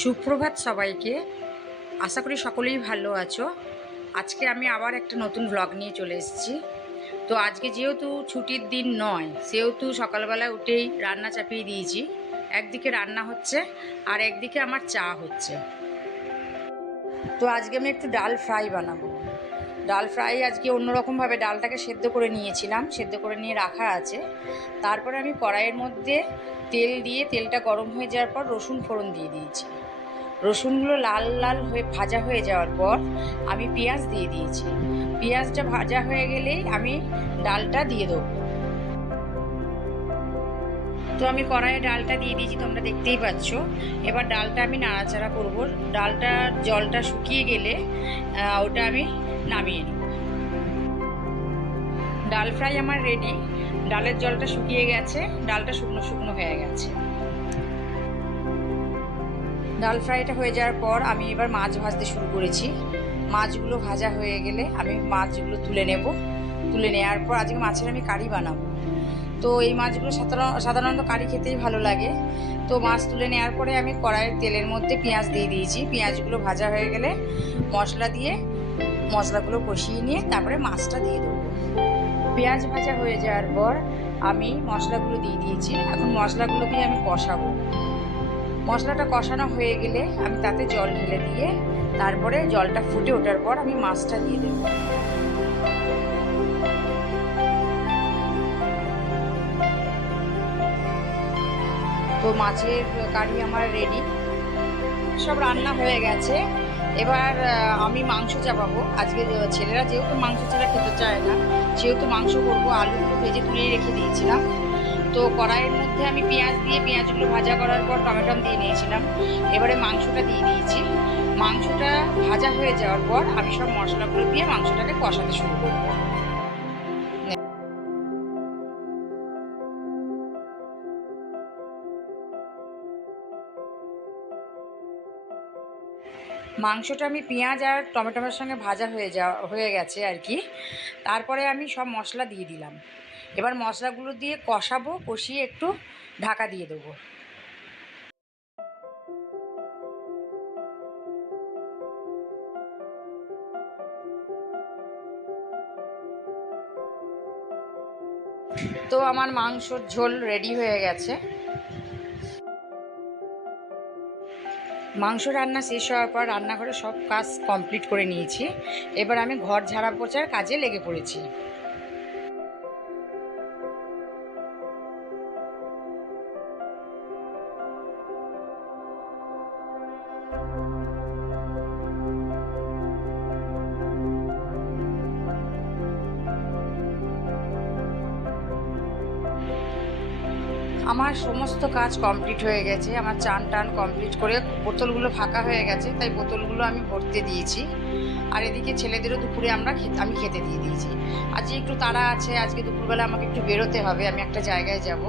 সুপ্রভাত সবাইকে। আশা করি সকলেই ভালো আছো। আজকে আমি আবার একটা নতুন ব্লগ নিয়ে চলে এসেছি। তো আজকে যেহেতু ছুটির দিন নয়, সেহেতু সকালবেলায় উঠেই রান্না চাপিয়ে দিয়েছি। একদিকে রান্না হচ্ছে আর একদিকে আমার চা হচ্ছে। তো আজকে আমি একটু ডাল ফ্রাই বানাবো। ডাল ফ্রাই আজকে অন্যরকমভাবে ডালটাকে সেদ্ধ করে নিয়েছিলাম, সেদ্ধ করে নিয়ে রাখা আছে। তারপরে আমি কড়াইয়ের মধ্যে তেল দিয়ে তেলটা গরম হয়ে যাওয়ার পর রসুন ফোড়ন দিয়ে দিয়েছি। রসুনগুলো লাল লাল হয়ে ভাজা হয়ে যাওয়ার পর আমি পেঁয়াজ দিয়ে দিয়েছি। পেঁয়াজটা ভাজা হয়ে গেলেই আমি ডালটা দিয়ে দেবো। তো আমি কড়াইয়ে ডালটা দিয়ে দিয়েছি, তোমরা দেখতেই পাচ্ছ। এবার ডালটা আমি নাড়াচাড়া করব। ডালটা জলটা শুকিয়ে গেলে ওটা আমি নামিয়ে নেব। ডাল ফ্রাই আমার রেডি। ডালের জলটা শুকিয়ে গেছে, ডালটা শুকনো শুকনো হয়ে গেছে। ডাল ফ্রাইটা হয়ে যাওয়ার পর আমি এবার মাছ ভাজতে শুরু করেছি। মাছগুলো ভাজা হয়ে গেলে আমি মাছগুলো তুলে নেব। তুলে নেওয়ার পর আজকে মাছের আমি কারি বানাবো। তো এই মাছগুলো সাধারণত কারি খেতেই ভালো লাগে। তো মাছ তুলে নেওয়ার পরে আমি কড়াইয়ের তেলের মধ্যে পেঁয়াজ দিয়ে দিয়েছি। পেঁয়াজগুলো ভাজা হয়ে গেলে মশলা দিয়ে মশলাগুলো কষিয়ে নিয়ে তারপরে মাছটা দিয়ে দেবো। পেঁয়াজ ভাজা হয়ে যাওয়ার পর আমি মশলাগুলো দিয়ে দিয়েছি। এখন মশলাগুলো দিয়ে আমি কষাবো। মশলাটা কষানো হয়ে গেলে আমি তাতে জল ঢেলে দিয়ে তারপরে জলটা ফুটে ওঠার পর আমি মাছটা দিয়ে দেব। তো মাছের কারি আমার রেডি, সব রান্না হয়ে গেছে। এবার আমি মাংস চাপাবো। আজকে ছেলেরা যেহেতু মাংস ছাড়া খেতে চায় না, সেহেতু মাংস করবো। আলুগুলো ভেজে তুলে রেখে দিয়েছিলাম। তো কড়াইয়ের মধ্যে আমি পেঁয়াজ দিয়ে পেঁয়াজগুলো ভাজা করার পর টমেটো দিয়ে নিয়েছিলাম। এবারে মাংসটা দিয়ে দিয়েছি। মাংসটা ভাজা হয়ে যাওয়ার পর আমি সব মশলাগুলো দিয়ে মাংসটাকে কষাতে শুরু করবো। মাংসটা আমি পেঁয়াজ আর টমেটোর সঙ্গে ভাজা হয়ে গেছে আর কি। তারপরে আমি সব মশলা দিয়ে দিলাম। এবার মশলাগুলো দিয়ে কষাবো, কষিয়ে একটু ঢাকা দিয়ে দেবো। তো আমার মাংসর ঝোল রেডি হয়ে গেছে। মাংস রান্না শেষ হওয়ার পর রান্নাঘরে সব কাজ কমপ্লিট করে নিয়েছি। এবার আমি ঘর ঝাড়া পোছার কাজে লেগে পড়েছি। আমার সমস্ত কাজ কমপ্লিট হয়ে গেছে। আমার চান টান কমপ্লিট করে বোতলগুলো ফাঁকা হয়ে গেছে, তাই বোতলগুলো আমি ভরতে দিয়েছি। আর এদিকে ছেলেদেরও দুপুরে আমি খেতে দিয়ে দিয়েছি। আজকে একটু তাড়া আছে, আজকে দুপুরবেলা আমাকে একটু বেরোতে হবে, আমি একটা জায়গায় যাব,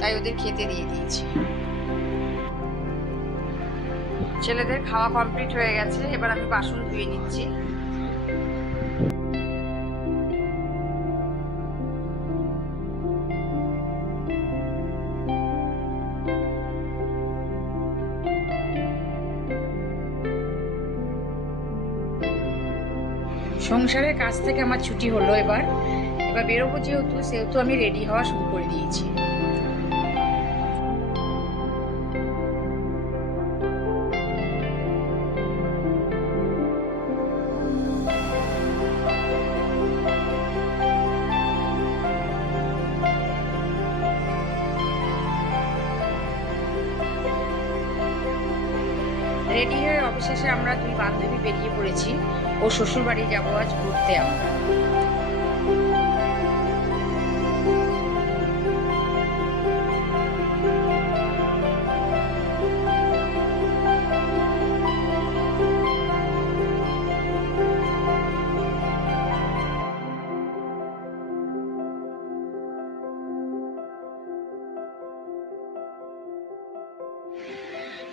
তাই ওদের খেতে দিয়ে দিয়েছি। ছেলেদের খাওয়া কমপ্লিট হয়ে গেছে, এবার আমি বাসন ধুয়ে নিচ্ছি। সংসারের কাজ থেকে আমার ছুটি হলো। এবার বেরোবো সেহেতু আমি রেডি হওয়া শুরু করে দিয়েছি। রেডি হয়ে অবশেষে আমরা দুই বান্ধবী বেরিয়ে পড়েছি। ও শ্বশুর বাড়ি যাবো আজ ঘুরতে আমরা।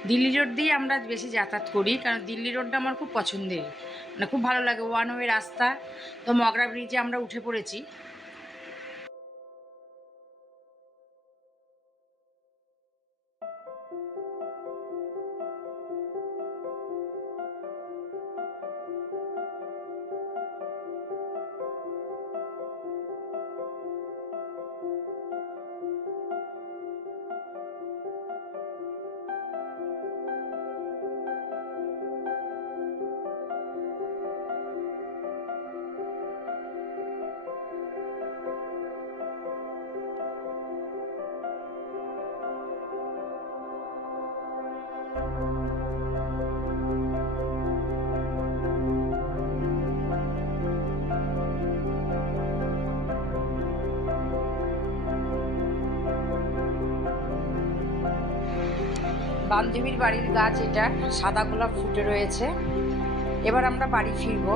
দিল্লি রোড দিয়ে আমরা বেশি যাতায়াত করি, কারণ দিল্লি রোডটা আমার খুব পছন্দের, মানে খুব ভালো লাগে। ওয়ান ওয়ে রাস্তা। তো মগরা ব্রিজে আমরা উঠে পড়েছি। বান্ধবীর বাড়ির গাছ, এটা সাদা গোলাপ ফুটে রয়েছে। এবার আমরা বাড়ি ফিরবো।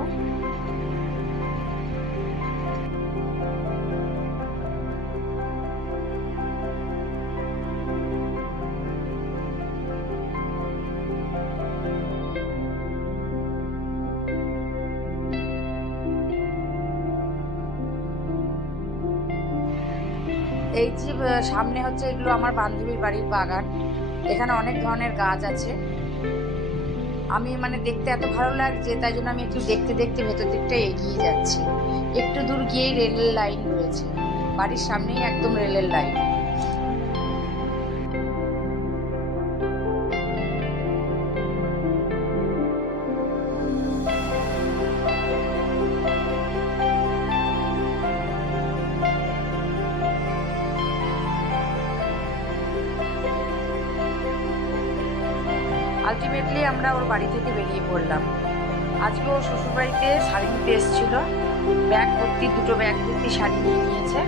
এই যে সামনে হচ্ছে, এগুলো আমার বান্ধবীর বাড়ির বাগান। এখানে অনেক ধরনের গাছ আছে। আমি দেখতে এত ভালো লাগছে, তাই জন্য আমি একটু দেখতে দেখতে ভেতর দিকটা এগিয়ে যাচ্ছি। একটু দূর গিয়েই রেলের লাইন রয়েছে, বাড়ির সামনেই একদম রেলের লাইন। আলটিমেটলি আমরা ওর বাড়ি থেকে বেরিয়ে পড়লাম। আজকে ও শ্বশুরবাড়িতে শাড়ি নিতে এসেছিলো, দুটো ব্যাগ ভর্তি শাড়ি নিয়ে নিয়েছে।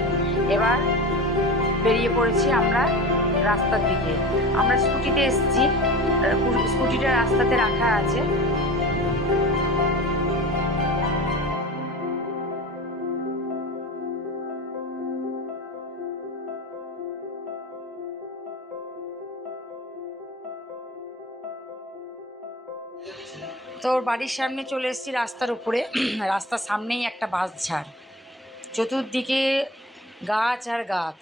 এবার বেরিয়ে পড়েছি আমরা রাস্তার দিকে। আমরা স্কুটিতে এসেছি, স্কুটিটা রাস্তাতে রাখা আছে। তো ওর বাড়ির সামনে চলে এসেছি রাস্তার উপরে। রাস্তার সামনেই একটা বাঁশঝাড়, চতুর্দিকে গাছ আর গাছ।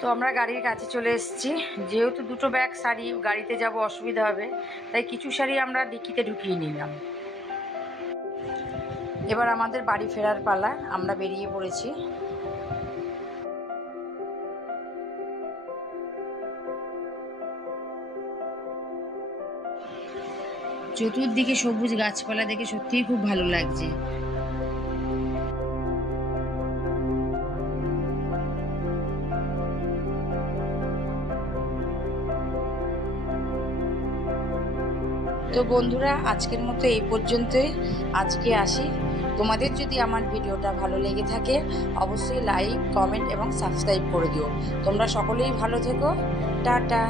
তো আমরা গাড়ির কাছে চলে এসেছি। যেহেতু দুটো ব্যাগ শাড়ি, গাড়িতে যাব অসুবিধা হবে, তাই কিছু শাড়ি আমরা ডিকিতে ঢুকিয়ে নিলাম। এবার আমাদের বাড়ি ফেরার পালা, আমরা বেরিয়ে পড়েছি। চতুর্দিকে সবুজ গাছপালা দেখে সত্যিই খুব ভালো লাগছে। তো বন্ধুরা, আজকের মতো এই পর্যন্তই। আজকে আসি। তোমাদের যদি আমার ভিডিওটা ভালো লেগে থাকে, অবশ্যই লাইক, কমেন্ট এবং সাবস্ক্রাইব করে দিও। তোমরা সকলেই ভালো থেকো। টাটা।